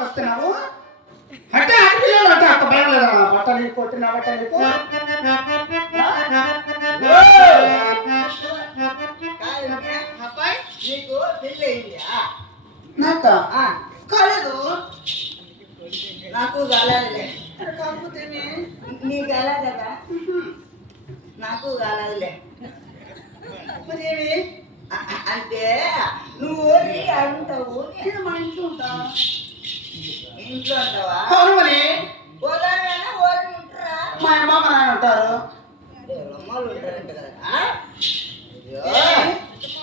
వస్తున్నావు అంటే ఆడపిల్లలు అంటే అంత భయం లేదా బట్టలు కొట్టిన బట్టలు అబ్బాయి నీకు పెళ్ళి అయిందా? నాకా కాలేదు. నాకు కాలేదులే. కాకపోతే నీ కాలేదు కదా, నాకు కాలేదులే. మరేమి అంటే నువ్వు అంటావు, నేను మా ఇంట్లో ఉంటావు. ఇంట్లో అంటావా? అవును మరి ఓదారైనా ఓరి ఉంటారా? మా అమ్మ మా నాన్న ఉంటారు. రమ్మలు ఉంటారంట కదా,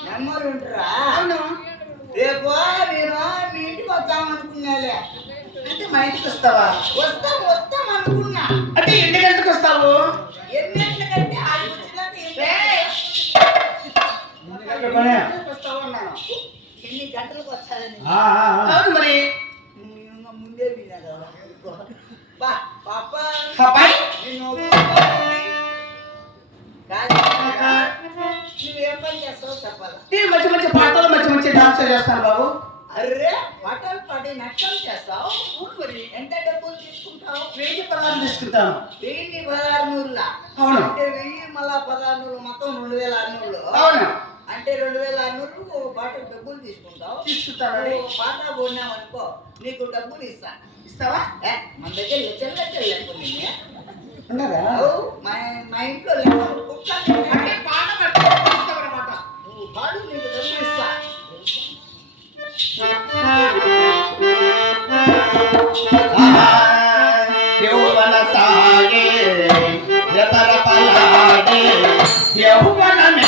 నమ్మలు ఉంటారా? అవును. రేపు నేను మీ ఇంటికి వస్తామనుకున్నాలే. అంటే మా ఇంటికి వస్తావా? వస్తాం అనుకున్నా. అంటే ఎన్ని గంటలకు వస్తావు? ఎన్ని గంటలకంటే ఆడికి వచ్చినాక వస్తావు అన్నాను. ఎన్ని గంటలకు వచ్చాదని అవును మరి ముందే వినా కదా. బా పాప అబ్బాయి నువ్వేం పని చేస్తావు చెప్పాలా? మంచి మంచి పాటలు మంచి మంచి డాన్స్ చేస్తాను బాబు. అర్రే పాటలు పాడి నష్టం చేస్తావు. మరి ఎంత డబ్బులు తీసుకుంటావు? 1000 పదాలు తీసుకుంటాను. 1600. అవును. అంటే 1000 మళ్ళా 1600 మొత్తం 2600. అవును. అంటే 2600 పాట డబ్బులు తీసుకుంటావు. తీసుకుంటాను. పాట పోయినావు అనుకో, నీకు డబ్బులు ఇస్తా. ఇస్తావా? మన దగ్గర లెక్కలు లేకుండా ఉన్నారా? మా ఇంట్లో లెక్కలు కుక్కలు అంటే పాట కట్టుకోవాలన్నమాట. నువ్వు పాడు, నీకు డబ్బులు ఇస్తా. యౌవన సాగే యతర పలాడే యౌవన మే